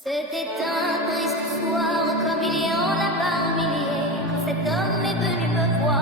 C'était un triste soir, comme il y en a par milliers, quand cet homme est venu me voir.